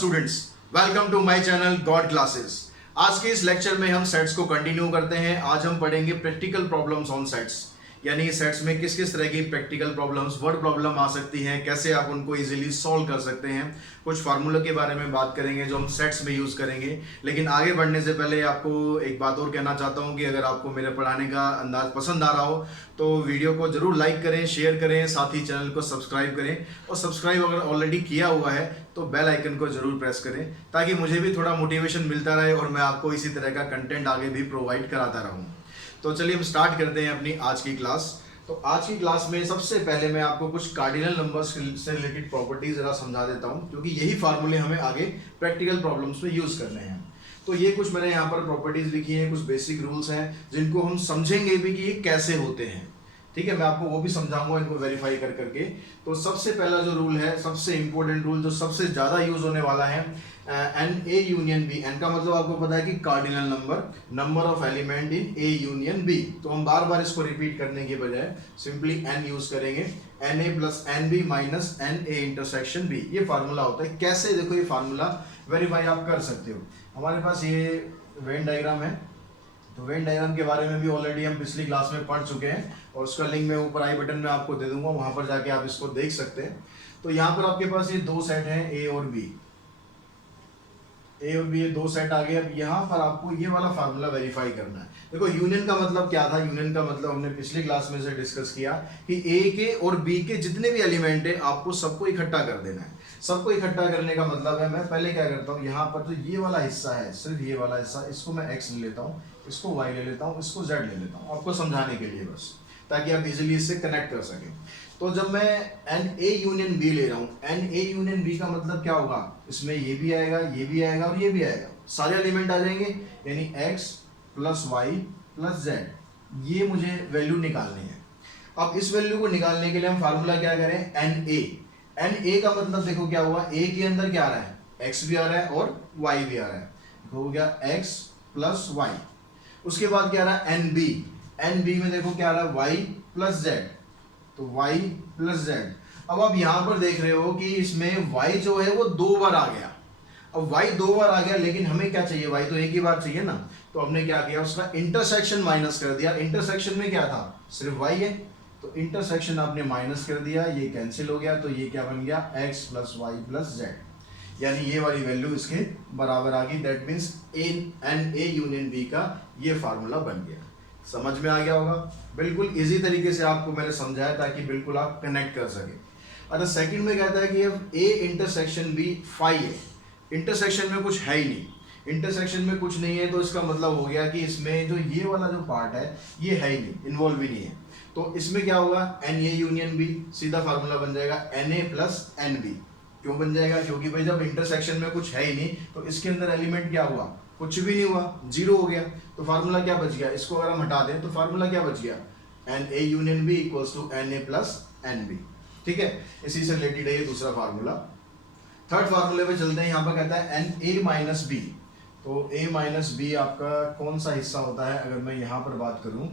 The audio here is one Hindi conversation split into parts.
Students, welcome to my channel God classes. आज के इस लेक्चर में हम सेट्स को कंटिन्यू करते हैं। आज हम पढ़ेंगे प्रैक्टिकल प्रॉब्लम्स ऑन सेट्स, यानी सेट्स में किस किस तरह की प्रैक्टिकल प्रॉब्लम्स, वर्ड प्रॉब्लम आ सकती हैं, कैसे आप उनको इजीली सॉल्व कर सकते हैं। कुछ फार्मूलों के बारे में बात करेंगे जो हम सेट्स में यूज़ करेंगे। लेकिन आगे बढ़ने से पहले आपको एक बात और कहना चाहता हूं कि अगर आपको मेरे पढ़ाने का अंदाज पसंद आ रहा हो तो वीडियो को जरूर लाइक करें, शेयर करें, साथ ही चैनल को सब्सक्राइब करें। और सब्सक्राइब अगर ऑलरेडी किया हुआ है तो बेल आइकन को जरूर प्रेस करें ताकि मुझे भी थोड़ा मोटिवेशन मिलता रहे और मैं आपको इसी तरह का कंटेंट आगे भी प्रोवाइड कराता रहूँ। तो चलिए हम स्टार्ट करते हैं अपनी आज की क्लास। तो आज की क्लास में सबसे पहले मैं आपको कुछ कार्डिनल नंबर्स से रिलेटेड प्रॉपर्टीज जरा समझा देता हूं, क्योंकि यही फार्मूले हमें आगे प्रैक्टिकल प्रॉब्लम्स में यूज करने हैं। तो ये कुछ मैंने यहाँ पर प्रॉपर्टीज लिखी हैं, कुछ बेसिक रूल्स हैं जिनको हम समझेंगे भी कि ये कैसे होते हैं। ठीक है, मैं आपको वो भी समझाऊंगा इनको वेरीफाई कर करके। तो सबसे पहला जो रूल है, सबसे इंपॉर्टेंट रूल जो सबसे ज्यादा यूज होने वाला है, n A union B. N का मतलब आपको पता है कि cardinal number, number of element in A union B. तो हम बार बार इसको रिपीट करने के बजाय सिंपली एन यूज करेंगे, n A plus n B minus n A intersection B. ये फार्मूला होता है। कैसे, देखो ये फार्मूला वेरीफाई आप कर सकते हो। हमारे पास ये वेन डायग्राम है, तो वेन डायग्राम के बारे में भी ऑलरेडी हम पिछली क्लास में पढ़ चुके हैं और उसका लिंक मैं ऊपर आई बटन में आपको दे दूंगा, वहां पर जाके आप इसको देख सकते हैं। तो यहाँ पर आपके पास ये दो सेट हैं, ए और बी। ए और बी ये दो सेट आ गए। अब यहाँ पर आपको ये वाला फार्मूला वेरीफाई करना है। देखो यूनियन का मतलब क्या था, यूनियन का मतलब हमने पिछली क्लास में से डिस्कस किया कि ए के और बी के जितने भी एलिमेंट है आपको सबको इकट्ठा कर देना है। सबको इकट्ठा करने का मतलब है, मैं पहले क्या करता हूँ, यहाँ पर जो ये वाला हिस्सा है, सिर्फ ये वाला हिस्सा, इसको मैं एक्स ले लेता हूँ, इसको वाई ले लेता हूँ, इसको जेड ले लेता हूँ, आपको समझाने के लिए बस, ताकि आप इजीली इससे कनेक्ट कर सकें। तो जब मैं एन ए यूनियन बी ले रहा हूँ, एन ए यूनियन बी का मतलब क्या होगा, इसमें ये भी आएगा, ये भी आएगा और ये भी आएगा, सारे एलिमेंट आ जाएंगे, यानी x plus y plus z. ये मुझे वैल्यू निकालनी है। अब इस वैल्यू को निकालने के लिए हम फार्मूला क्या करें, एन ए। एन ए का मतलब देखो क्या हुआ, ए के अंदर क्या आ रहा है, एक्स भी आ रहा है और वाई भी आ रहा है, हो गया एक्स प्लस वाई। उसके बाद क्या आ रहा है, एन बी। एन बी में देखो क्या आ रहा है, वाई प्लस जेड, तो y प्लस जेड। अब आप यहां पर देख रहे हो कि इसमें y जो है वो दो बार आ गया। अब y दो बार आ गया, लेकिन हमें क्या चाहिए, y तो एक ही बार चाहिए ना। तो हमने क्या किया, उसका इंटरसेक्शन माइनस कर दिया। इंटरसेक्शन में क्या था, सिर्फ y है, तो इंटरसेक्शन आपने माइनस कर दिया, ये कैंसिल हो गया, तो ये क्या बन गया, x plus y plus z, यानी ये वाली वैल्यू इसके बराबर आ गई। That means n A union B का ये फार्मूला बन गया। समझ में आ गया होगा। बिल्कुल इजी तरीके से आपको मैंने समझाया ताकि बिल्कुल आप कनेक्ट कर सके। अच्छा, सेकंड में कहता है कि अब ए इंटरसेक्शन बी फाई है। इंटरसेक्शन में कुछ है ही नहीं, इंटरसेक्शन में कुछ नहीं है, तो इसका मतलब हो गया कि इसमें जो ये वाला जो पार्ट है ये है ही नहीं, इन्वॉल्व ही नहीं है। तो इसमें क्या होगा, एन ए यूनियन बी, सीधा फार्मूला बन जाएगा n A plus n B. क्यों बन जाएगा, क्योंकि भाई जब इंटरसेक्शन में कुछ है ही नहीं तो इसके अंदर एलिमेंट क्या हुआ, कुछ भी नहीं हुआ, जीरो हो गया। तो फार्मूला क्या बच गया, इसको अगर हम हटा दें तो फार्मूला क्या बच गया, n A union B equals to n A plus n B. ठीक है, इसी से रिलेटेड है ये दूसरा फार्मूला। थर्ड फार्मूले पे चलते हैं। यहाँ पर कहता है एन ए माइनस बी। तो ए माइनस बी आपका कौन सा हिस्सा होता है, अगर मैं यहाँ पर बात करूँ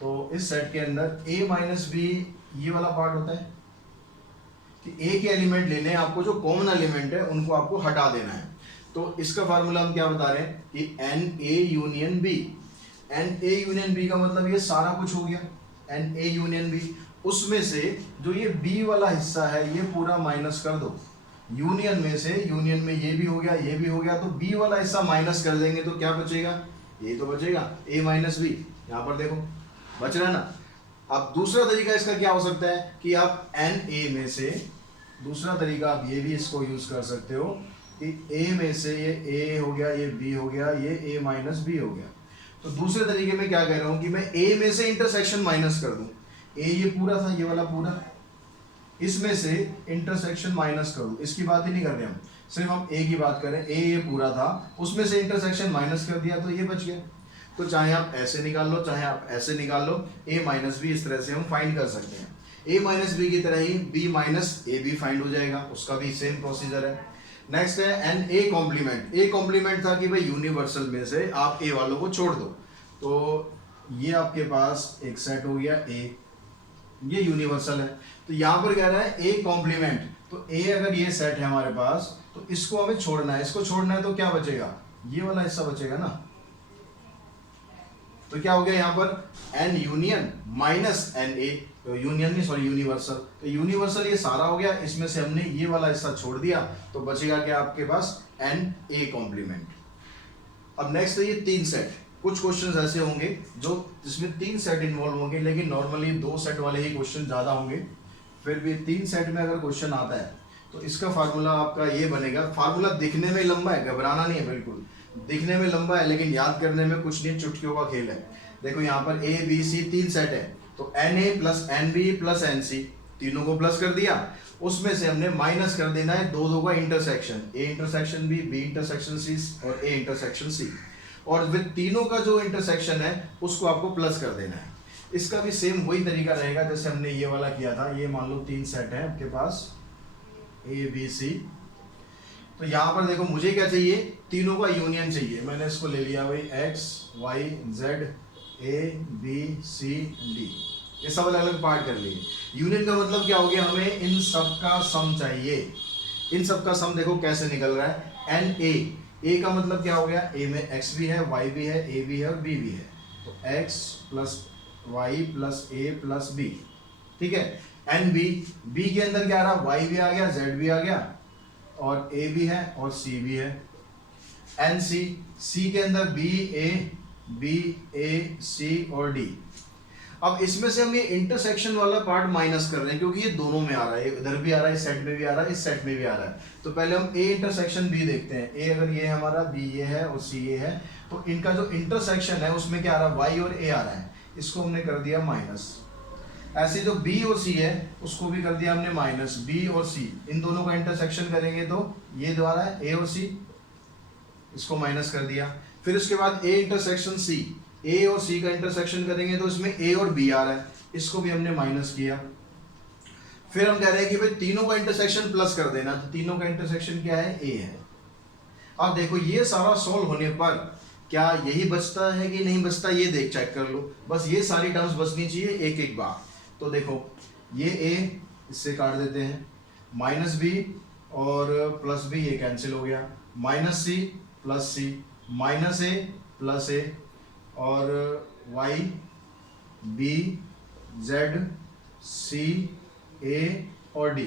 तो इस सेट के अंदर ए माइनस बी ये वाला पार्ट होता है कि ए के एलिमेंट लेने हैं आपको, जो कॉमन एलिमेंट है उनको आपको हटा देना है। तो इसका फार्मूला हम क्या बता रहे हैं कि n A union B. N A union B का मतलब ये सारा कुछ हो गया, एन ए यूनियन बी। उसमें से जो ये बी वाला हिस्सा है ये पूरा माइनस कर दो। यूनियन में से, यूनियन में ये भी हो गया, ये भी हो गया, तो बी वाला हिस्सा माइनस कर देंगे तो क्या बचेगा, ये तो बचेगा ए माइनस बी। यहाँ पर देखो बच रहा है ना। अब दूसरा तरीका इसका क्या हो सकता है कि आप एन ए में से, दूसरा तरीका आप ये भी इसको यूज कर सकते हो कि a में से ये a हो गया, ये b हो गया, ये a माइनस b हो गया। तो दूसरे तरीके में क्या कह रहा हूं कि मैं a में से इंटरसेक्शन माइनस कर दूं। a ये पूरा था, ये वाला पूरा, इसमें से इंटरसेक्शन माइनस करूं। इसकी बात ही नहीं कर रहे हम, सिर्फ हम a की बात करें। a ये पूरा था, उसमें से इंटरसेक्शन माइनस कर दिया तो ये बच गया। तो चाहे आप ऐसे निकाल लो, चाहे आप ऐसे निकाल लो, a माइनस बी इस तरह से हम फाइंड कर सकते हैं। a माइनस बी की तरह ही b माइनस ए भी फाइंड हो जाएगा, उसका भी सेम प्रोसीजर है। नेक्स्ट है n A complement. A complement था कि भाई यूनिवर्सल में से आप ए वालों को छोड़ दो। तो ये आपके पास एक सेट हो गया ए, ये यूनिवर्सल है। तो यहां पर कह रहा है ए कॉम्प्लीमेंट, तो ए अगर ये सेट है हमारे पास तो इसको हमें छोड़ना है, इसको छोड़ना है तो क्या बचेगा, ये वाला हिस्सा बचेगा ना। तो क्या हो गया यहाँ पर n union minus n A, तो यूनियन नहीं सॉरी यूनिवर्सल, तो यूनिवर्सल ये सारा हो गया, इसमें से हमने ये वाला हिस्सा छोड़ दिया तो बचेगा क्या आपके पास एन ए कॉम्प्लीमेंट। अब नेक्स्ट है ये 3 सेट। कुछ क्वेश्चंस ऐसे होंगे जो जिसमें 3 सेट इन्वॉल्व होंगे, लेकिन नॉर्मली 2 सेट वाले ही क्वेश्चन ज्यादा होंगे। फिर भी 3 सेट में अगर क्वेश्चन आता है तो इसका फार्मूला आपका ये बनेगा। फार्मूला दिखने में लंबा है, घबराना नहीं है, बिल्कुल दिखने में लंबा है लेकिन याद करने में कुछ नहीं, चुटकियों का खेल है। देखो यहाँ पर ए बी सी 3 सेट है, तो n A plus n B plus n C, तीनों को प्लस कर दिया, उसमें से हमने माइनस कर देना है दो का intersection, A intersection B intersection C और ए इंटरसेक्शन सी, और विद तीनों का जो इंटरसेक्शन है उसको आपको प्लस कर देना है। इसका भी सेम वही तरीका रहेगा जैसे हमने ये वाला किया था। ये मान लो 3 सेट है आपके पास ए बी सी, तो यहाँ पर देखो मुझे क्या चाहिए, तीनों का यूनियन चाहिए। मैंने इसको ले लिया भाई x y z a B C d, ये सब अलग अलग पार्ट कर लिए। यूनियन का मतलब क्या हो गया, हमें इन सब का सम चाहिए। इन सब का सम देखो कैसे निकल रहा है, एन ए का मतलब क्या हो गया, ए में एक्स भी है वाई भी है ए भी है और बी भी है, तो एक्स प्लस वाई प्लस ए प्लस बी, ठीक है। एन बी के अंदर क्या आ रहा, वाई भी आ गया जेड भी आ गया और ए भी है और सी भी है। एन सी के अंदर बी ए सी और डी। अब इसमें से हम ये इंटरसेक्शन वाला पार्ट माइनस कर रहे हैं क्योंकि ये दोनों में आ रहा है, इधर भी आ रहा है, इस सेट में भी आ रहा है, इस सेट में भी आ रहा है। तो पहले हम ए इंटरसेक्शन बी देखते हैं। ए अगर ये हमारा, बी ये है और सी ये है, तो इनका जो इंटरसेक्शन है उसमें क्या आ रहा है, वाई और ए आ रहा है, इसको हमने कर दिया माइनस। ऐसे जो बी और सी है उसको भी कर दिया हमने माइनस। बी और सी इन दोनों का इंटरसेक्शन करेंगे तो ये द्वारा है ए और सी, इसको माइनस कर दिया। फिर उसके बाद ए इंटरसेक्शन सी, ए और सी का इंटरसेक्शन करेंगे तो इसमें ए और बी आ रहा है, इसको भी हमने माइनस किया। फिर हम कह रहे हैं कि भाई तीनों का इंटरसेक्शन प्लस कर देना, तो तीनों का इंटरसेक्शन क्या है, ए है। अब देखो ये सारा सॉल्व होने पर क्या यही बचता है कि नहीं बचता, ये देख चेक कर लो। बस ये सारी टर्म्स बचनी चाहिए एक एक बार। तो देखो ये ए इससे काट देते हैं, माइनस बी और प्लस बी ये कैंसिल हो गया, माइनस सी प्लस सी, माइनस ए प्लस ए और वाई बी जेड सी ए और डी।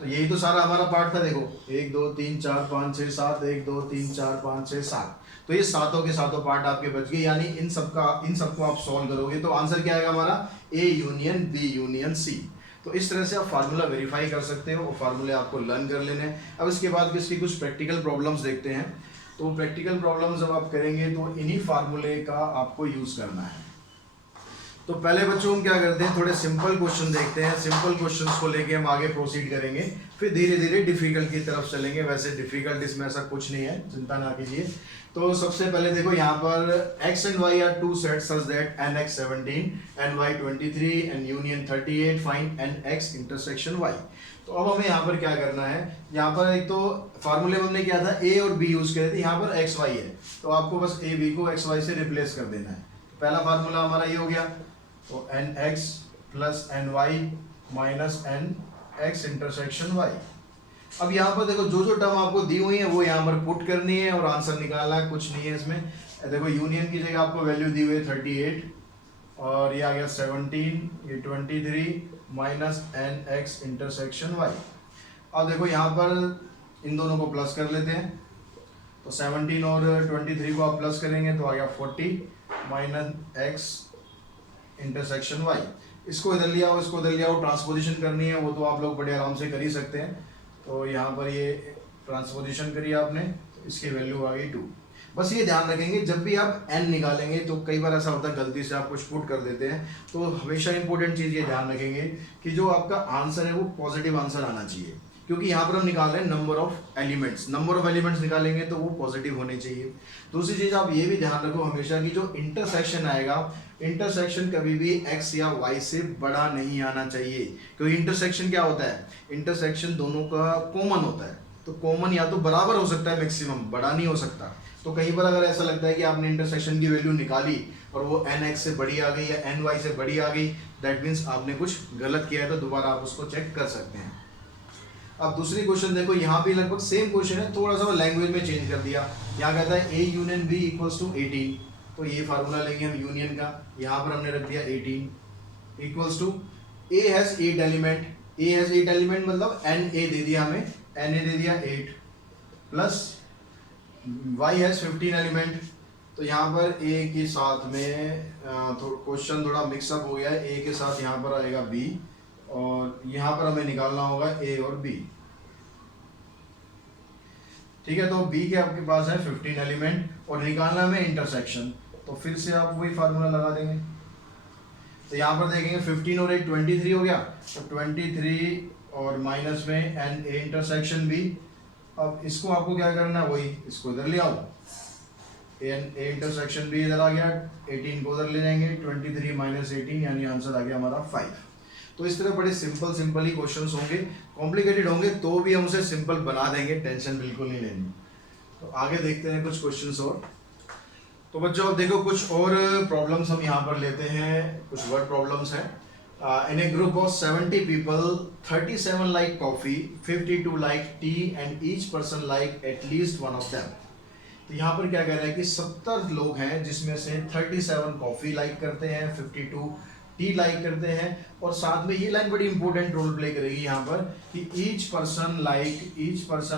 तो यही तो सारा हमारा पार्ट था। देखो 1 2 3 4 5 6 7 1 2 3 4 5 6 7, तो ये सातों के सातों पार्ट आपके बच गए। यानी इन सबको आप सॉल्व करोगे तो आंसर क्या आएगा हमारा, A union B union C. तो इस तरह से आप फार्मूला वेरीफाई कर सकते हो, और फार्मूले आपको लर्न कर लेने हैं। अब इसके बाद इसकी कुछ प्रैक्टिकल प्रॉब्लम्स देखते हैं। तो प्रैक्टिकल प्रॉब्लम्स जब आप करेंगे तो इन्हीं फार्मूले का आपको यूज करना है। तो पहले बच्चों हम क्या करते हैं, थोड़े सिंपल क्वेश्चन देखते हैं। सिंपल क्वेश्चंस को लेके हम आगे प्रोसीड करेंगे, फिर धीरे धीरे डिफिकल्ट की तरफ चलेंगे। वैसे डिफिकल्ट इसमें ऐसा कुछ नहीं है, चिंता ना कीजिए। तो सबसे पहले देखो यहाँ पर x and y are two sets such that nx 17 and y 23 and union 38, find nx intersection y। तो अब हमें यहाँ पर क्या करना है, यहाँ पर एक तो फार्मूले में हमने किया था a और b यूज करे थे, यहाँ पर x y है तो आपको बस a b को x y से रिप्लेस कर देना है। तो पहला फार्मूला हमारा ये हो गया, तो nx plus ny minus nx intersection y। अब यहाँ पर देखो जो टर्म आपको दी हुई है वो यहाँ पर पुट करनी है और आंसर निकालना है, कुछ नहीं है इसमें। देखो यूनियन की जगह आपको वैल्यू दी हुई है 38 और ये आ गया 17, ये 23 माइनस nx इंटरसेक्शन y। अब देखो यहाँ पर इन दोनों को प्लस कर लेते हैं, तो 17 और 23 को आप प्लस करेंगे तो आ गया 40 माइनस x इंटरसेक्शन y। इसको इधर लिया हो, इसको इधर लिया हो, ट्रांसपोजिशन करनी है वो तो आप लोग बड़े आराम से कर ही सकते हैं। तो यहाँ पर ये ट्रांसपोजिशन करिए आपने, तो इसकी वैल्यू आ गई 2। बस ये ध्यान रखेंगे जब भी आप n निकालेंगे तो कई बार ऐसा होता है गलती से आप कुछ पुट कर देते हैं, तो हमेशा इंपॉर्टेंट चीज़ ये ध्यान रखेंगे कि जो आपका आंसर है वो पॉजिटिव आंसर आना चाहिए, क्योंकि यहाँ पर हम निकाल रहे हैं number of elements. Number of elements निकालेंगे तो वो पॉजिटिव होने चाहिए। दूसरी चीज़ आप ये भी ध्यान रखो हमेशा कि जो इंटरसेक्शन आएगा, इंटरसेक्शन कभी भी x या y से बड़ा नहीं आना चाहिए, क्योंकि इंटरसेक्शन क्या होता है, इंटरसेक्शन दोनों का कॉमन होता है। तो कॉमन या तो बराबर हो सकता है मैक्सिमम, बड़ा नहीं हो सकता। तो कई बार अगर ऐसा लगता है कि आपने इंटरसेक्शन की वैल्यू निकाली और वो nx से बड़ी आ गई या ny से बड़ी आ गई, दैट मीन्स आपने कुछ गलत किया है, तो दोबारा आप उसको चेक कर सकते हैं। अब दूसरी क्वेश्चन देखो, यहाँ भी लगभग सेम क्वेश्चन है, थोड़ा सा लैंग्वेज में चेंज कर दिया। यहाँ कहता है A union B equals to 18, तो ये फार्मूला लेंगे हम यूनियन का, यहाँ पर हमने रख दिया 18 equals to A has 8 element, A has 8 element मतलब एन ए दे दिया हमें, एन ए दे दिया 8 प्लस वाई हैज 15 एलिमेंट। तो यहाँ पर ए के साथ में क्वेश्चन थोड़ा मिक्सअप हो गया है, ए के साथ यहाँ पर आएगा बी और यहाँ पर हमें निकालना होगा ए और बी। ठीक है, तो बी के आपके पास है 15 एलिमेंट और निकालना हमें इंटरसेक्शन, तो फिर से आप वही फार्मूला लगा देंगे। तो यहाँ पर देखेंगे 15 और 8 23 हो गया, तो 23 और माइनस में एन ए इंटरसेक्शन बी। अब इसको आपको क्या करना है, वही इसको इधर ले आओ, एन ए इंटरसेक्शन बी इधर आ गया, 18 को उधर ले जाएंगे, 23 माइनस 18 यानी आंसर आ गया हमारा 5। तो इस तरह बड़े सिंपल ही क्वेश्चंस होंगे, कॉम्प्लिकेटेड होंगे तो भी हम उसे सिंपल बना देंगे, टेंशन बिल्कुल नहीं लेनी। तो आगे देखते हैं कुछ क्वेश्चंस और। तो बच्चों अब देखो कुछ और प्रॉब्लम्स हम यहाँ पर लेते हैं, कुछ वर्ड प्रॉब्लम्स हैं। In a group of 70 people 37 like coffee, 52 like tea and each person like at least one of them. तो यहाँ पर क्या कह रहा है कि 70 लोग हैं जिसमें से 37 कॉफी लाइक करते हैं, 52 टी लाइक करते हैं, और साथ में ये लाइन बड़ी इंपॉर्टेंट रोल प्ले करेगी यहाँ पर कि each person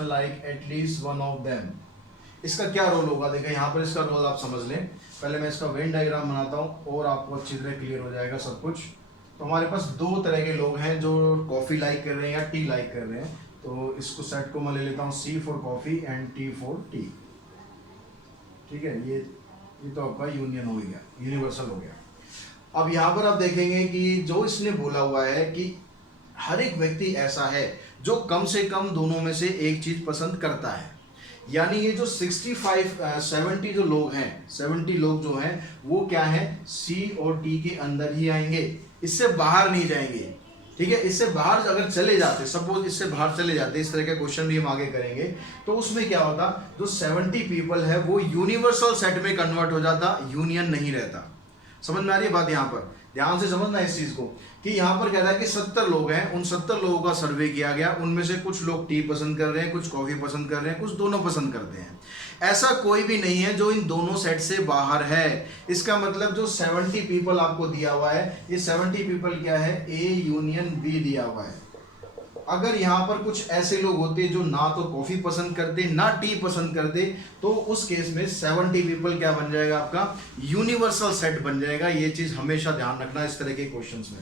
like at least one of them. इसका क्या रोल होगा, देखा यहाँ पर इसका रोल आप समझ लें। पहले मैं इसका वेन डायग्राम बनाता हूँ और आपको अच्छी तरह क्लियर हो जाएगा सब कुछ। तो हमारे पास दो तरह के लोग हैं जो कॉफ़ी लाइक कर रहे हैं या टी लाइक कर रहे हैं, तो इसको सेट को मैं ले लेता हूँ C for coffee and T for T. ठीक है, ये तो आपका यूनियन हो गया, यूनिवर्सल हो गया। अब यहाँ पर आप देखेंगे कि जो इसने बोला हुआ है कि हर एक व्यक्ति ऐसा है जो कम से कम दोनों में से एक चीज पसंद करता है, यानी ये जो 70 जो लोग हैं, 70 लोग जो हैं वो क्या है, C और T के अंदर ही आएंगे, इससे बाहर नहीं जाएंगे। ठीक है, इससे बाहर अगर चले जाते, सपोज इससे बाहर चले जाते, इस तरह के क्वेश्चन भी हम आगे करेंगे, तो उसमें क्या होता, जो 70 पीपल है वो यूनिवर्सल सेट में कन्वर्ट हो जाता, यूनियन नहीं रहता। समझ में आ रही है बात? यहाँ पर ध्यान से समझना इस चीज को कि यहाँ पर कह रहा है कि 70 लोग हैं, उन 70 लोगों का सर्वे किया गया, उनमें से कुछ लोग टी पसंद कर रहे हैं, कुछ कॉफी पसंद कर रहे हैं, कुछ दोनों पसंद करते हैं। ऐसा कोई भी नहीं है जो इन दोनों सेट से बाहर है। इसका मतलब जो 70 पीपल आपको दिया हुआ है, ये 70 पीपल क्या है, ए यूनियन बी दिया हुआ है। अगर यहाँ पर कुछ ऐसे लोग होते जो ना तो कॉफी पसंद करते ना टी पसंद करते, तो उस केस में 70 पीपल क्या बन जाएगा, आपका यूनिवर्सल सेट बन जाएगा। ये चीज हमेशा ध्यान रखना इस तरह के क्वेश्चंस में।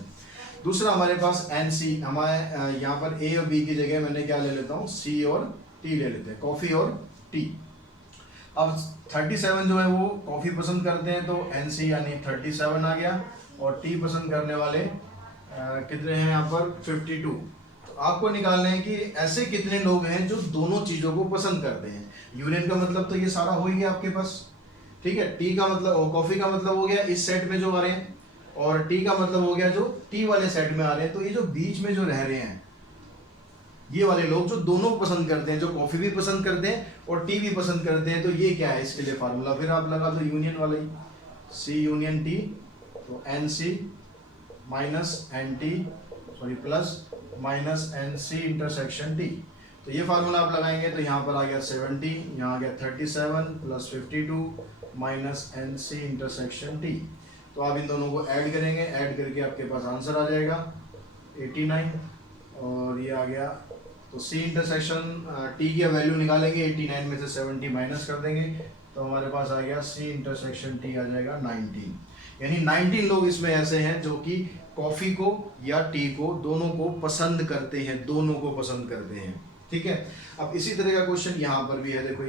दूसरा हमारे पास NC, हमारे यहाँ पर ए और बी की जगह मैंने क्या ले लेता हूँ, C और T ले लेते हैं, कॉफी और टी। अब 37 जो है वो कॉफी पसंद करते हैं, तो NC यानी 37 आ गया, और टी पसंद करने वाले कितने हैं यहाँ पर, 52। आपको निकालना है कि ऐसे कितने लोग हैं जो दोनों चीजों को पसंद करते हैं। यूनियन का मतलब तो ये सारा हो ही गया आपके पास। ठीक है, टी का मतलब, कॉफी का मतलब हो गया इस सेट में जो आ रहे हैं, और टी का मतलब हो गया जो टी वाले सेट में आ रहे हैं। तो ये जो बीच में जो रह रहे हैं, ये वाले लोग जो दोनों पसंद करते हैं, जो कॉफी भी पसंद करते हैं और टी भी पसंद करते हैं, तो ये क्या है, इसके लिए फार्मूला फिर आप लगा दो यूनियन वाला ही, C यूनियन T, तो NC minus NT sorry plus minus NC intersection T। तो ये फार्मूला आप लगाएंगे तो यहाँ पर आ गया 70, यहाँ आ गया 37 plus 52 minus NC intersection T। तो आप इन दोनों को ऐड करेंगे, ऐड करके आपके पास आंसर आ जाएगा 89, और ये आ गया। तो C इंटरसेक्शन T की वैल्यू निकालेंगे, 89 में से 70 माइनस कर देंगे, तो हमारे पास आ गया C इंटरसेक्शन T आ जाएगा 19। यानी 19 लोग इसमें ऐसे हैं जो कि कॉफी को या टी को, दोनों को पसंद करते हैं, दोनों को पसंद करते हैं। ठीक है, अब इसी तरह का क्वेश्चन यहाँ पर भी है। देखो,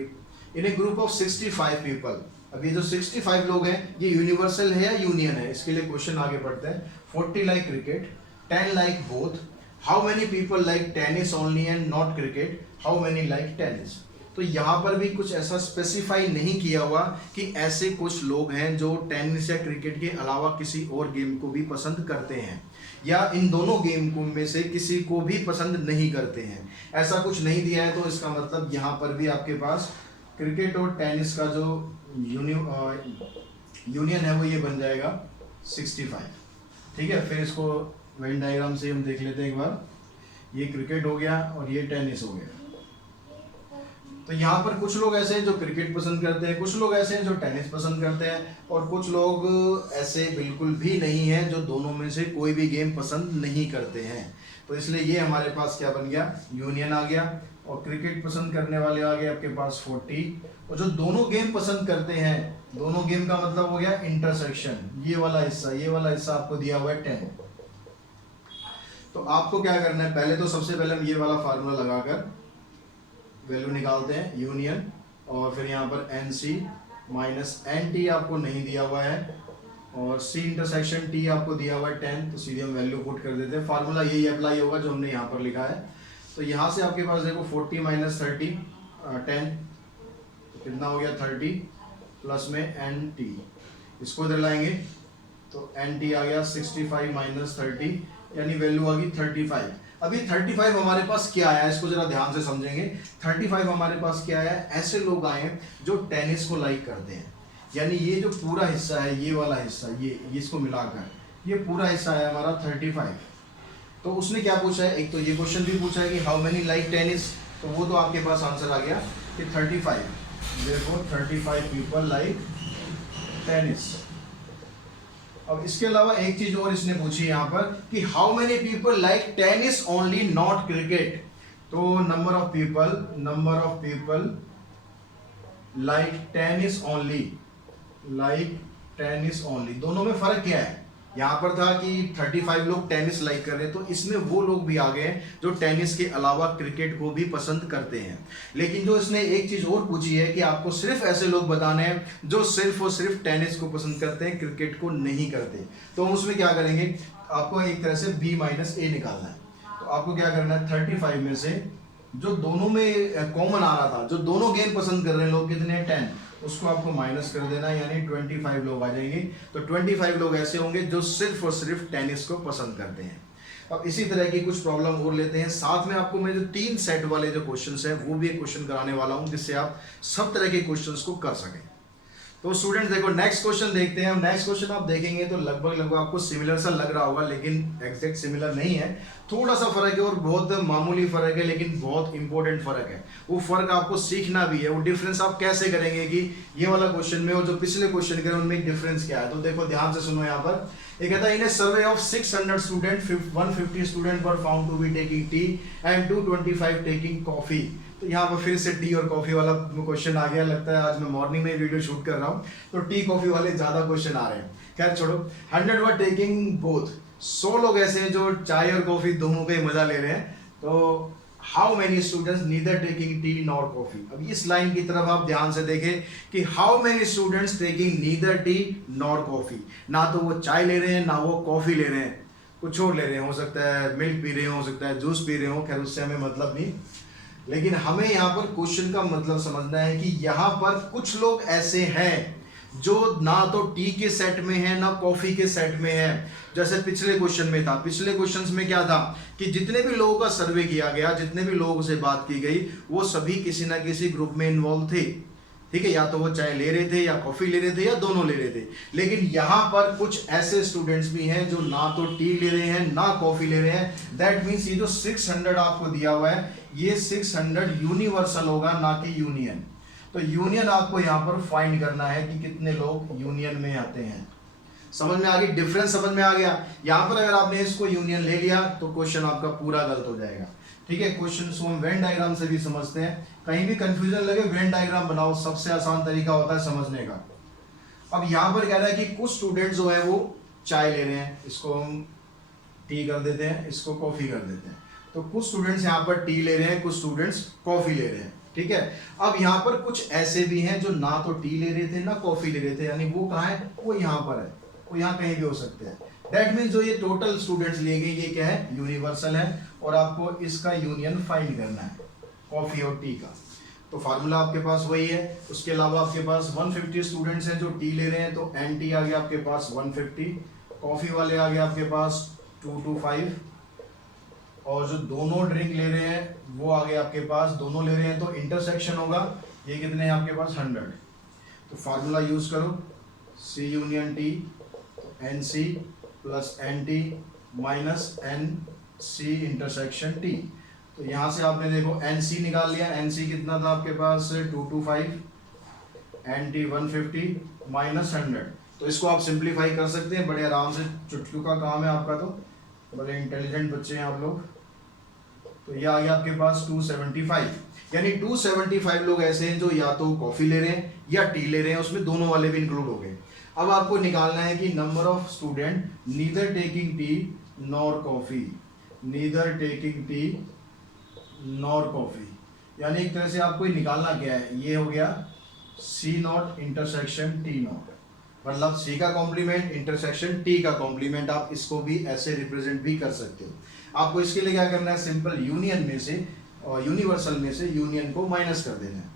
इन ए ग्रुप ऑफ 65 पीपल, अब ये जो 65 लोग हैं ये यूनिवर्सल है या यूनियन है, इसके लिए क्वेश्चन आगे बढ़ते हैं। 40 like cricket, 10 like both, how many people like tennis only and not cricket, how many like tennis. तो यहाँ पर भी कुछ ऐसा स्पेसिफाई नहीं किया हुआ कि ऐसे कुछ लोग हैं जो टेनिस या क्रिकेट के अलावा किसी और गेम को भी पसंद करते हैं, या इन दोनों गेम को में से किसी को भी पसंद नहीं करते हैं। ऐसा कुछ नहीं दिया है, तो इसका मतलब यहाँ पर भी आपके पास क्रिकेट और टेनिस का जो यूनियन है वो ये बन जाएगा 65। ठीक है, फिर इसको वेन डायग्राम से हम देख लेते हैं एक बार। ये क्रिकेट हो गया और ये टेनिस हो गया। तो यहाँ पर कुछ लोग ऐसे हैं जो क्रिकेट पसंद करते हैं, कुछ लोग ऐसे हैं जो टेनिस पसंद करते हैं, और कुछ लोग ऐसे बिल्कुल भी नहीं हैं जो दोनों में से कोई भी गेम पसंद नहीं करते हैं। तो इसलिए ये हमारे पास क्या बन गया, यूनियन आ गया। और क्रिकेट पसंद करने वाले आ गए आपके पास 40, और जो दोनों गेम पसंद करते हैं, दोनों गेम का मतलब हो गया इंटरसेक्शन, ये वाला हिस्सा आपको दिया हुआ है 10। तो आपको क्या करना है, पहले तो सबसे पहले हम ये वाला फार्मूला लगाकर वैल्यू निकालते हैं, यूनियन, और फिर यहाँ पर n C minus n T आपको नहीं दिया हुआ है, और सी इंटरसेक्शन टी आपको दिया हुआ है 10, तो सीधे हम वैल्यू पुट कर देते हैं। फार्मूला यही अप्लाई होगा जो हमने यहाँ पर लिखा है। तो यहाँ से आपके पास देखो 40 माइनस 30 10, तो कितना हो गया 30 प्लस में एन टी, इसको इधर लाएंगे तो एन टी आ गया 65 माइनस 30, यानी वैल्यू आ गई 35। अभी 35 हमारे पास क्या आया, इसको जरा ध्यान से समझेंगे। 35 हमारे पास क्या आया, ऐसे लोग आए जो टेनिस को लाइक करते हैं, यानी ये जो पूरा हिस्सा है, ये वाला हिस्सा, ये इसको मिलाकर ये पूरा हिस्सा है हमारा 35। तो उसने क्या पूछा है, एक तो ये क्वेश्चन भी पूछा है कि हाउ मेनी लाइक टेनिस, तो वो तो आपके पास आंसर आ गया कि 35, देखो 35 पीपल लाइक टेनिस। अब इसके अलावा एक चीज और इसने पूछी यहाँ पर कि how many people like tennis only not cricket. तो number of people like tennis only, दोनों में फर्क क्या है। यहाँ पर था कि 35 लोग टेनिस लाइक कर रहे हैं, तो इसमें वो लोग भी आ गए जो टेनिस के अलावा क्रिकेट को भी पसंद करते हैं। लेकिन जो इसने एक चीज और पूछी है कि आपको सिर्फ ऐसे लोग बताने हैं जो सिर्फ और सिर्फ टेनिस को पसंद करते हैं, क्रिकेट को नहीं करते। तो हम उसमें क्या करेंगे, आपको एक तरह से b माइनस ए निकालना है। तो आपको क्या करना है, 35 में से जो दोनों में कॉमन आ रहा था, जो दोनों गेम पसंद कर रहे हैं लोग, कितने 10, उसको आपको माइनस कर देना, यानी 25 लोग आ जाएंगे। तो 25 लोग ऐसे होंगे जो सिर्फ और सिर्फ टेनिस को पसंद करते हैं। अब इसी तरह की कुछ प्रॉब्लम और लेते हैं, साथ में आपको मैं जो 3 सेट वाले जो क्वेश्चंस हैं वो भी एक क्वेश्चन कराने वाला हूं, जिससे आप सब तरह के क्वेश्चंस को कर सकें। तो स्टूडेंट्स देखो नेक्स्ट क्वेश्चन देखते हैं। नेक्स्ट क्वेश्चन आप देखेंगे तो लगभग आपको सिमिलर सा लग रहा होगा, लेकिन एग्जैक्ट सिमिलर नहीं है, थोड़ा सा फर्क है और बहुत मामूली फर्क है, लेकिन बहुत इंपॉर्टेंट फर्क है। वो फर्क आपको सीखना भी है। वो डिफरेंस आप कैसे करेंगे कि ये वाला क्वेश्चन में और जो पिछले क्वेश्चन के उनमें एक डिफरेंस क्या है। तो देखो ध्यान से सुनो, यहाँ पर ये कहता है in a survey of 600 student 150 student were found to be taking tea and 225 taking coffee. तो यहाँ पर फिर से टी और कॉफी वाला क्वेश्चन आ गया। लगता है आज मैं मॉर्निंग में वीडियो शूट कर रहा हूँ तो टी कॉफी वाले ज्यादा क्वेश्चन आ रहे हैं। खैर छोड़ो, 100 वर टेकिंग बोथ, 100 लोग ऐसे हैं जो चाय और कॉफी दोनों का ही मजा ले रहे हैं। तो how many students neither taking tea nor coffee. अब इस लाइन की तरफ आप ध्यान से देखें कि how many students taking neither T nor coffee, ना तो वो चाय ले रहे हैं ना वो कॉफी ले रहे हैं, कुछ और ले रहे हैं, हो सकता है मिल्क पी रहे हो सकता है जूस पी रहे हो, खैर उससे हमें मतलब नहीं। लेकिन हमें यहाँ पर क्वेश्चन का मतलब समझना है कि यहाँ पर कुछ लोग ऐसे हैं जो ना तो टी के सेट में है ना कॉफी के सेट में है। जैसे पिछले क्वेश्चन में था, पिछले क्वेश्चन में क्या था कि जितने भी लोगों का सर्वे किया गया, जितने भी लोगों से बात की गई, वो सभी किसी ना किसी ग्रुप में इन्वॉल्व थे। ठीक है, या तो वो चाय ले रहे थे या कॉफी ले रहे थे या दोनों ले रहे थे। लेकिन यहाँ पर कुछ ऐसे स्टूडेंट्स भी हैं जो ना तो टी ले रहे हैं ना कॉफी ले रहे हैं। दैट मीन्स ये जो 600 आपको दिया हुआ है, ये 600 यूनिवर्सल होगा ना कि यूनियन। तो यूनियन आपको यहाँ पर फाइंड करना है कि कितने लोग यूनियन में आते हैं। समझ में आ गई, डिफरेंस समझ में आ गया। यहाँ पर अगर आपने इसको यूनियन ले लिया तो क्वेश्चन आपका पूरा गलत हो जाएगा। ठीक है, क्वेश्चन को हम वेन डायग्राम से भी समझते हैं, कहीं भी कंफ्यूजन लगे वेन डायग्राम बनाओ, सबसे आसान तरीका होता है समझने का। अब यहाँ पर कह रहा है कि कुछ स्टूडेंट जो है वो चाय ले रहे हैं, इसको हम टी कर देते हैं, इसको कॉफी कर देते हैं। तो कुछ स्टूडेंट्स यहाँ पर टी ले रहे हैं, कुछ स्टूडेंट्स कॉफी ले रहे हैं। ठीक है, अब यहाँ पर कुछ ऐसे भी हैं जो ना तो टी ले रहे थे ना कॉफी ले रहे थे, यानी वो कहाँ है, वो यहाँ पर है, वो यहाँ कहीं भी हो सकते हैं। दैट मीन्स जो ये टोटल स्टूडेंट्स लिए गए ये क्या है, यूनिवर्सल है, और आपको इसका यूनियन फाइंड करना है कॉफी और टी का। तो फार्मूला आपके पास वही है। उसके अलावा आपके पास 150 स्टूडेंट्स हैं जो टी ले रहे हैं, तो एन टी आ गया आपके पास 150, कॉफी वाले आ गया आपके पास 225, और जो दोनों ड्रिंक ले रहे हैं वो आ गए आपके पास, दोनों ले रहे हैं तो इंटरसेक्शन होगा, ये कितने हैं आपके पास 100। तो फार्मूला यूज करो, C union T, N C plus N T minus N C intersection T. तो यहाँ से आपने देखो एन सी निकाल लिया, एन सी कितना था आपके पास 225, एन टी 150 माइनस 100। तो इसको आप सिंप्लीफाई कर सकते हैं बड़े आराम से, चुटकी का काम है आपका, तो बड़े इंटेलिजेंट बच्चे हैं आप लोग। तो ये आ गया आपके पास 275, यानी 275 लोग ऐसे हैं जो या तो कॉफी ले रहे हैं या टी ले रहे हैं, उसमें दोनों वाले भी इंक्लूड हो गए। अब आपको निकालना है कि number of student neither taking tea nor coffee, neither taking tea nor coffee, यानी एक तरह से आपको निकालना क्या है, ये हो गया सी नॉट इंटरसेक्शन टी नॉट, मतलब सी का कॉम्प्लीमेंट इंटरसेक्शन टी का कॉम्प्लीमेंट। आप इसको भी ऐसे रिप्रेजेंट भी कर सकते हो। आपको इसके लिए क्या करना है, सिंपल यूनियन में से और यूनिवर्सल में से यूनियन को माइनस कर देना है।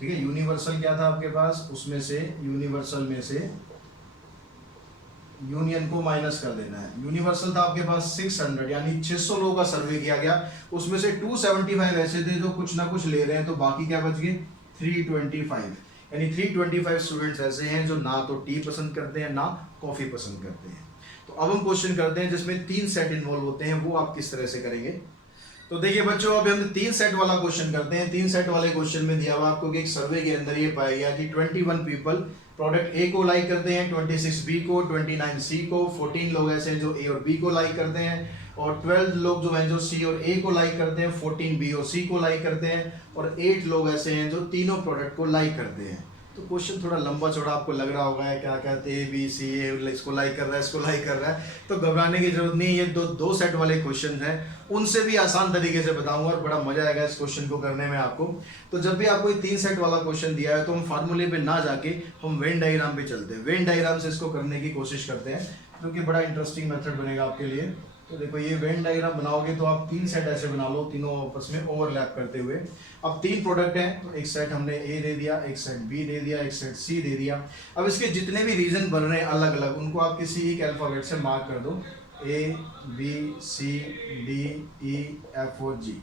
ठीक है, यूनिवर्सल क्या था आपके पास, उसमें से यूनिवर्सल में से यूनियन को माइनस कर देना है। यूनिवर्सल था आपके पास 600, यानी 600 लोगों का सर्वे किया गया, उसमें से 275 ऐसे थे जो कुछ ना कुछ ले रहे हैं, तो बाकी क्या बच गए 325, यानी 325 स्टूडेंट्स ऐसे हैं जो ना तो टी पसंद करते हैं ना कॉफी पसंद करते हैं। तो अब हम क्वेश्चन करते हैं जिसमें 3 सेट इन्वॉल्व होते हैं, वो आप किस तरह से करेंगे। तो देखिए बच्चों, अभी हम 3 सेट वाला क्वेश्चन करते हैं। 3 सेट वाले क्वेश्चन में दिया हुआ आपको कि एक सर्वे के अंदर ये पाया गया कि 21 पीपल प्रोडक्ट ए को लाइक करते हैं, 26 बी को, 29 सी को, 14 लोग ऐसे हैं जो ए और बी को लाइक करते हैं, और 12 लोग जो हैं जो सी और ए को लाइक करते हैं, 14 बी और सी को लाइक करते हैं, और 8 लोग ऐसे हैं जो तीनों प्रोडक्ट को लाइक करते हैं। तो क्वेश्चन थोड़ा लंबा चौड़ा आपको लग रहा होगा है, क्या कहते हैं ए बी सी ए, इसको लाइक कर रहा है, इसको लाइक कर रहा है, तो घबराने की जरूरत नहीं। ये दो सेट वाले क्वेश्चन हैं, उनसे भी आसान तरीके से बताऊंगा और बड़ा मजा आएगा इस क्वेश्चन को करने में आपको। तो जब भी आपको 3 सेट वाला क्वेश्चन दिया है तो हम फार्मूले पे ना जाके हम वेन डायग्राम पे चलते हैं, वेन डायग्राम से इसको करने की कोशिश करते हैं, क्योंकि बड़ा इंटरेस्टिंग मेथड बनेगा आपके लिए। तो देखो, ये वेन डायग्राम बनाओगे तो आप 3 सेट ऐसे बना लो, तीनों आपस में ओवरलैप करते हुए। अब 3 प्रोडक्ट हैं, तो एक सेट हमने ए दे दिया, एक सेट बी दे दिया, एक सेट सी दे दिया। अब इसके जितने भी रीजन बन रहे हैं अलग अलग, उनको आप किसी एक अल्फाबेट से मार्क कर दो, A B C D E F और जी,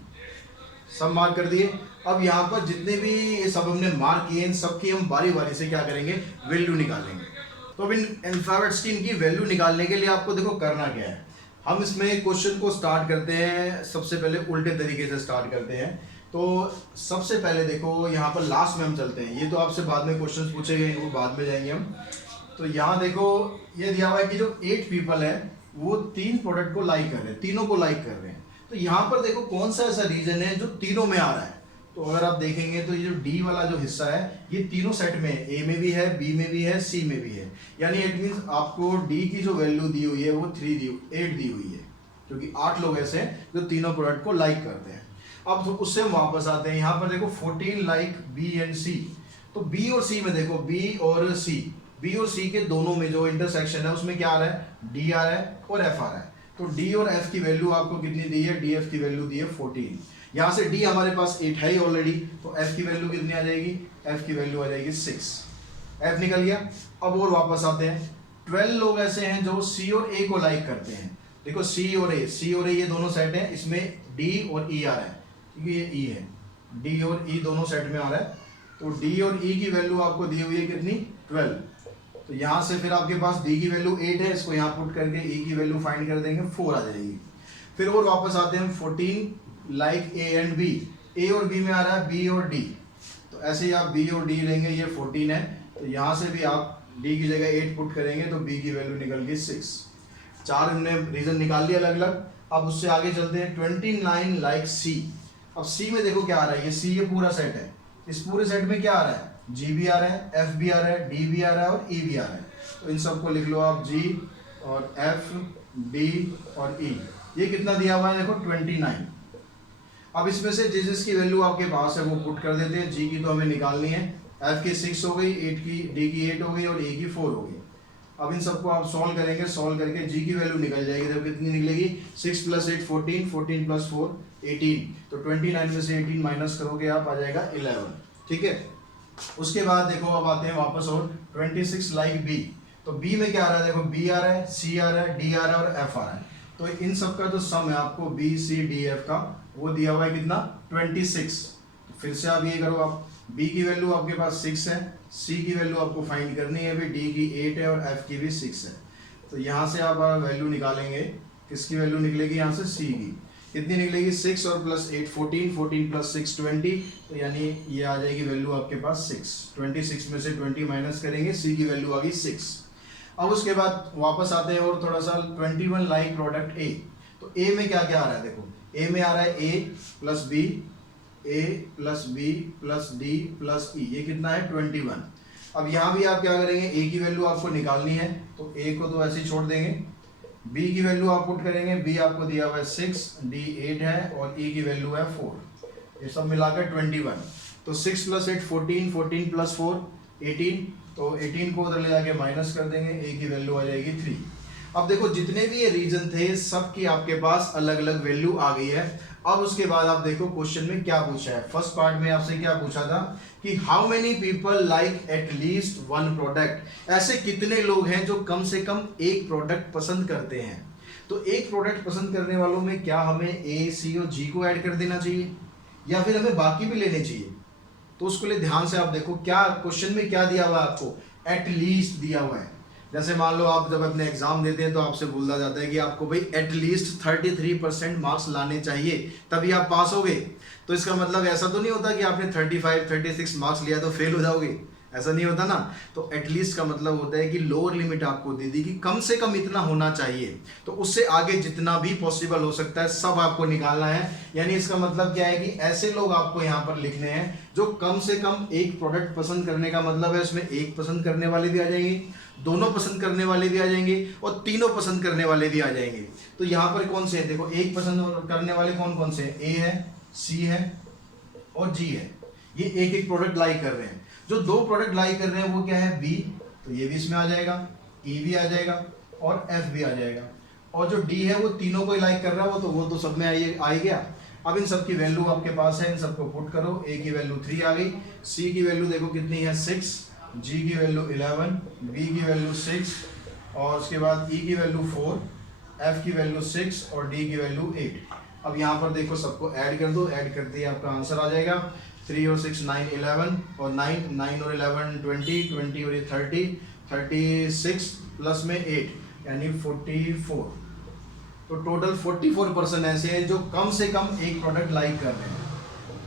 सब मार्क कर दिए। अब यहाँ पर जितने भी ये सब हमने मार्क किए, इन सबकी हम बारी बारी से क्या करेंगे, वैल्यू निकालेंगे। तो अब इन अल्फाबेट्स की इनकी वैल्यू निकालने के लिए आपको देखो करना क्या है। हम इसमें क्वेश्चन को स्टार्ट करते हैं, सबसे पहले उल्टे तरीके से स्टार्ट करते हैं। तो सबसे पहले देखो यहाँ पर लास्ट में हम चलते हैं, ये तो आपसे बाद में क्वेश्चन पूछे गए, इनको बाद में जाएंगे हम। तो यहाँ देखो ये दिया हुआ है कि जो 8 पीपल है वो 3 प्रोडक्ट को लाइक कर रहे हैं, तीनों को लाइक कर रहे हैं। तो यहाँ पर देखो कौन सा ऐसा रीजन है जो तीनों में आ रहा है। तो अगर आप देखेंगे तो ये जो डी वाला जो हिस्सा है ये तीनों सेट में है, ए में भी है, बी में भी है, सी में भी है, यानी इट मींस आपको डी की जो वैल्यू दी हुई है वो 8 दी हुई है, क्योंकि 8 लोग ऐसे हैं जो तीनों प्रोडक्ट को लाइक करते हैं। अब तो उससे हम वापस आते हैं, यहाँ पर देखो 14 लाइक बी एंड सी। तो बी और सी में देखो, बी और सी के दोनों में जो इंटरसेक्शन है उसमें क्या आ रहा है, डी आ रहा है और एफ आ रहा है। तो डी और एफ की वैल्यू आपको कितनी दी है, डी एफ की वैल्यू दी है 14। यहाँ से डी हमारे पास 8 है ही ऑलरेडी, तो एफ की वैल्यू कितनी आ जाएगी, एफ की वैल्यू आ जाएगी 6, एफ निकल गया। अब और वापस आते हैं, 12 लोग ऐसे हैं जो सी और ए को लाइक करते हैं। देखो सी और ए ये दोनों सेट हैं, इसमें डी और ई आ रहा है, क्योंकि ये ई है, डी और ई दोनों सेट में आ रहा है। तो डी और ई की वैल्यू आपको दी हुई है कितनी, 12। तो यहाँ से फिर आपके पास डी की वैल्यू 8 है, इसको यहाँ पुट करके ई की वैल्यू फाइंड कर देंगे, 4 आ जाएगी। फिर और वापस आते हैं, 14 लाइक ए एंड बी, ए और बी में आ रहा है बी और डी, तो ऐसे ही आप बी और डी लेंगे, ये 14 है, तो यहाँ से भी आप डी की जगह 8 पुट करेंगे तो बी की वैल्यू निकल गई 6। 4 हमने रीजन निकाल लिया अलग अलग। अब उससे आगे चलते हैं, 29 लाइक सी। अब सी में देखो क्या आ रहा है, ये सी ये पूरा सेट है, इस पूरे सेट में क्या आ रहा है, जी भी आ रहा है, एफ भी आ रहा है, डी भी आ रहा है और ई भी आ रहा है। तो इन सबको लिख लो आप, जी और एफ, डी और ई। ये कितना दिया हुआ है देखो, 29। अब इसमें से जिस की वैल्यू आपके पास है वो पुट कर देते हैं। जी की तो हमें निकालनी है, एफ की 6 हो गई, 8 की, डी की 8 हो गई और ए की 4 हो गई। अब इन सबको आप सॉल्व करेंगे, सॉल्व करके जी की वैल्यू निकल जाएगी, तो कितनी निकलेगी, 6 + 8 14, 14 + 4 18। तो 29 में से 18 माइनस करोगे आप, आ जाएगा 11। ठीक है, उसके बाद देखो अब आते हैं वापस, और 26 लाइक बी। तो बी में क्या आ रहा है, देखो बी आ रहा है, सी आ रहा है, डी आ रहा है और एफ आ रहा है। तो इन सब का जो सम है आपको बी सी डी एफ का, वो दिया हुआ है कितना, 26। फिर से आप ये करो, आप बी की वैल्यू आपके पास 6 है, सी की वैल्यू आपको फाइंड करनी है, भी डी की 8 है और एफ की भी 6 है। तो यहाँ से आप वैल्यू निकालेंगे, किसकी वैल्यू निकलेगी यहाँ से, सी की। कितनी निकलेगी, 6 और प्लस 8 14, 14 प्लस 6 20, तो यानी ये आ जाएगी वैल्यू आपके पास 6। 26 में से 20 माइनस करेंगे, सी की वैल्यू आ गई 6। अब उसके बाद वापस आते हैं और थोड़ा सा 21 लाइक प्रोडक्ट ए। तो ए में क्या क्या आ रहा है, देखो ए में आ रहा है A plus B, A plus B plus D plus E, ये कितना है 21। अब यहाँ भी आप क्या करेंगे, ए की वैल्यू आपको निकालनी है, तो ए को तो ऐसे ही छोड़ देंगे, बी की वैल्यू आप पुट करेंगे, बी आपको दिया हुआ है 6, डी 8 है और ई की वैल्यू है 4, ये सब मिलाकर 21। तो 6 प्लस 8 14, 14 प्लस 4 18, तो 18 को उधर ले जाके माइनस कर देंगे, ए की वैल्यू आ जाएगी 3। अब देखो जितने भी ये रीजन थे सबकी आपके पास अलग अलग वैल्यू आ गई है। अब उसके बाद आप देखो क्वेश्चन में क्या पूछा है। फर्स्ट पार्ट में आपसे क्या पूछा था कि how many people like at least one product, ऐसे कितने लोग हैं जो कम से कम एक प्रोडक्ट पसंद करते हैं। तो एक प्रोडक्ट पसंद करने वालों में क्या हमें ए सी और जी को ऐड कर देना चाहिए या फिर हमें बाकी भी लेने चाहिए। तो उसके लिए ध्यान से आप देखो क्या क्वेश्चन में क्या दिया हुआ है, आपको एट लीस्ट दिया हुआ है। जैसे मान लो आप जब अपने एग्जाम देते हैं तो आपसे बोला जाता है कि आपको भाई एटलीस्ट 33% मार्क्स लाने चाहिए तभी आप पास होगे। तो इसका मतलब ऐसा तो नहीं होता कि आपने 35 36 मार्क्स लिया तो फेल हो जाओगे, ऐसा नहीं होता ना। तो एटलीस्ट का मतलब होता है कि लोअर लिमिट आपको दे दी कि कम से कम इतना होना चाहिए, तो उससे आगे जितना भी पॉसिबल हो सकता है सब आपको निकालना है। यानी इसका मतलब क्या है कि ऐसे लोग आपको यहाँ पर लिखने हैं जो कम से कम एक प्रोडक्ट पसंद करने का मतलब है उसमें एक पसंद करने वाले भी आ जाएंगे, दोनों पसंद करने वाले भी आ जाएंगे और तीनों पसंद करने वाले भी आ जाएंगे। तो यहाँ पर कौन से हैं, देखो एक पसंद करने वाले कौन कौन से हैं, ए है, सी है और जी है। ये एक एक प्रोडक्ट लाइक कर रहे हैं। जो दो प्रोडक्ट लाइक कर रहे हैं वो क्या है, बी, तो ये भी इसमें आ जाएगा, ई भी आ जाएगा और एफ भी आ जाएगा। और जो डी है वो तीनों को लाइक कर रहा है, वो तो सब में आ ही गया। अब इन सब की वैल्यू आपके पास है, इन सबको पुट करो। ए की वैल्यू 3 आ गई, सी की वैल्यू देखो कितनी है 6, जी की वैल्यू 11, बी की वैल्यू 6 और उसके बाद ई की वैल्यू 4, एफ की वैल्यू 6 और डी की वैल्यू 8। अब यहाँ पर देखो सबको ऐड कर दो, ऐड करते ही आपका आंसर आ जाएगा 3 और 6 9 11 और 9 और 11 20 और ये 30 36 प्लस में 8 यानी 44। तो टोटल 44% ऐसे हैं जो कम से कम एक प्रोडक्ट लाइक कर रहे हैं।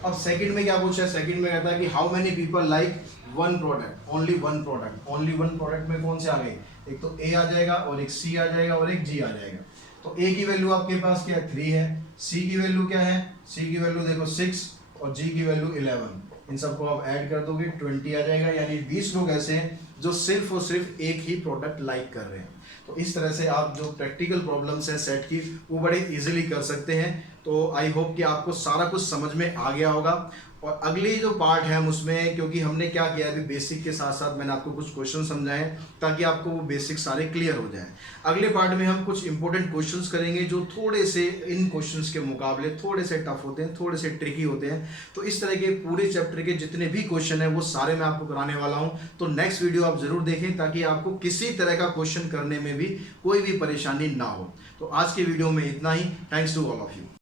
अब सेकंड में क्या पूछा है, सेकंड में कहता है कि how many people like one product, only one product. Only one product में कौन से आ गए, एक तो ए आ जाएगा और एक सी आ जाएगा और एक जी आ जाएगा। तो ए की वैल्यू आपके पास क्या है 3 है, सी की वैल्यू क्या है, सी की वैल्यू देखो 6 और जी की वैल्यू 11। इन सबको आप ऐड कर दोगे 20 आ जाएगा। यानी 20 लोग ऐसे हैं जो सिर्फ और सिर्फ एक ही प्रोडक्ट लाइक कर रहे हैं। तो इस तरह से आप जो प्रैक्टिकल प्रॉब्लम्स हैं सेट की वो बड़े इजीली कर सकते हैं। तो आई होप कि आपको सारा कुछ समझ में आ गया होगा। और अगली जो पार्ट है हम उसमें, क्योंकि हमने क्या किया अभी बेसिक के साथ साथ मैंने आपको कुछ क्वेश्चन समझाए ताकि आपको वो बेसिक सारे क्लियर हो जाए। अगले पार्ट में हम कुछ इंपॉर्टेंट क्वेश्चंस करेंगे जो थोड़े से इन क्वेश्चंस के मुकाबले थोड़े से टफ होते हैं, थोड़े से ट्रिकी होते हैं। तो इस तरह के पूरे चैप्टर के जितने भी क्वेश्चन हैं वो सारे मैं आपको कराने वाला हूँ। तो नेक्स्ट वीडियो आप जरूर देखें ताकि आपको किसी तरह का क्वेश्चन करने में भी कोई भी परेशानी ना हो। तो आज के वीडियो में इतना ही। Thanks to all of you.